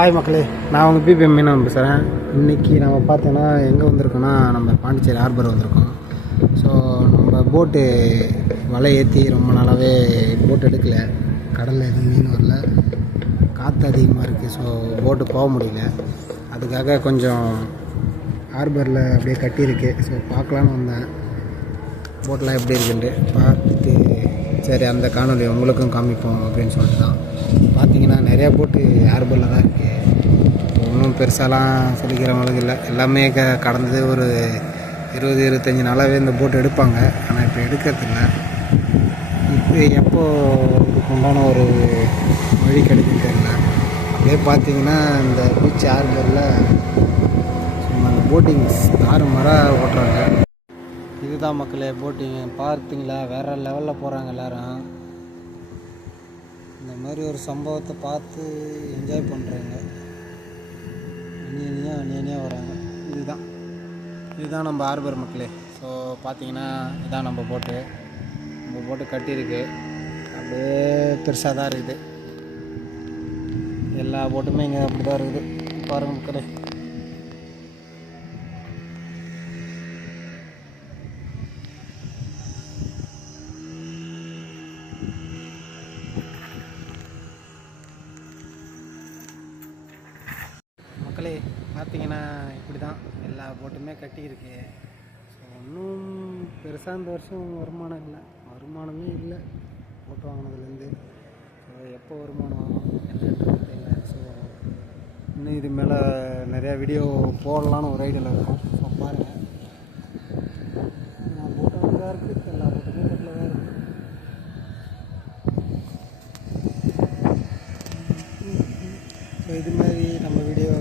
Hi மக்களே, நான் உங்கள் பிபிஎம் மீனவன் பேசுகிறேன். இன்றைக்கி நம்ம பார்த்தோன்னா எங்கே வந்திருக்கோன்னா நம்ம பாண்டிச்சேரி ஹார்பர் வந்திருக்கோம். ஸோ நம்ம போட்டு வலை ஏற்றி ரொம்ப நாளாகவே போட் எடுக்கலை. கடலில் எதுவும் மீன் வரல, காற்று அதிகமாக இருக்குது. ஸோ போட்டு போக முடியல. அதுக்காக கொஞ்சம் ஹார்பரில் அப்படியே கட்டியிருக்கு. ஸோ பார்க்கலான்னு வந்தேன், போட்டெலாம் எப்படி இருக்குன்ட்டு பார்த்துட்டு சரி அந்த காணொலி உங்களுக்கும் காமிப்போம் அப்படின்னு சொல்லிட்டு தான். பார்த்தீங்கன்னா நிறையா போட்டு ஹார்பரில் தான் இருக்குது. ஒன்றும் பெருசாலாம் சொல்லிக்கிறவங்களுக்கு இல்லை. எல்லாமே கடந்தது ஒரு 20-25 நாளாகவே இந்த போட்டு எடுப்பாங்க. ஆனால் இப்போ எடுக்கிறதில்ல. இப்போ எப்போ இதுக்கு உண்டான ஒரு வழி கிடைக்குன்னு தெரியல. அப்படியே பார்த்தீங்கன்னா இந்த பீச் ஹார்பரில் சும்மா அந்த போட்டிங்ஸ் தாறுமாறாக ஓட்டுறாங்க. இதுதான் மக்களே போட்டிங்கு. பார்த்தீங்களா, வேறு லெவலில் போகிறாங்க எல்லோரும். இந்த மாதிரி ஒரு சம்பவத்தை பார்த்து என்ஜாய் பண்ணுறாங்க. அணியணியாக வராங்க. இதுதான் நம்ம ஹார்பர் மக்களே. ஸோ பார்த்தீங்கன்னா இதுதான் நம்ம போட்டு கட்டியிருக்கு. அப்படியே பெருசாக தான் இருக்குது. எல்லா போட்டுமே இங்கே அப்படி தான் இருக்குது. பாருங்கள் மக்களே. மக்களே பார்த்தீங்கன்னா இப்படி தான் எல்லா போட்டுமே கட்டியிருக்கு. ஸோ ஒன்றும் பெருசாக இந்த வருஷம் வருமானமே இல்லை போட்டு வாங்கினதுலேருந்து. ஸோ எப்போ வருமானம் என்னன்றது தெரியல. ஸோ இன்னும் இது மேலே நிறையா வீடியோ போடலான்னு ஒரு ஐடியாவில் இருக்கும். ஸோ பாருங்கள், நான் போட்டு அங்கே தான் இருக்குது, எல்லா போட்டுமே கட்டில் தான் இருக்குது. ஸோ இது மாதிரி நம்ம வீடியோ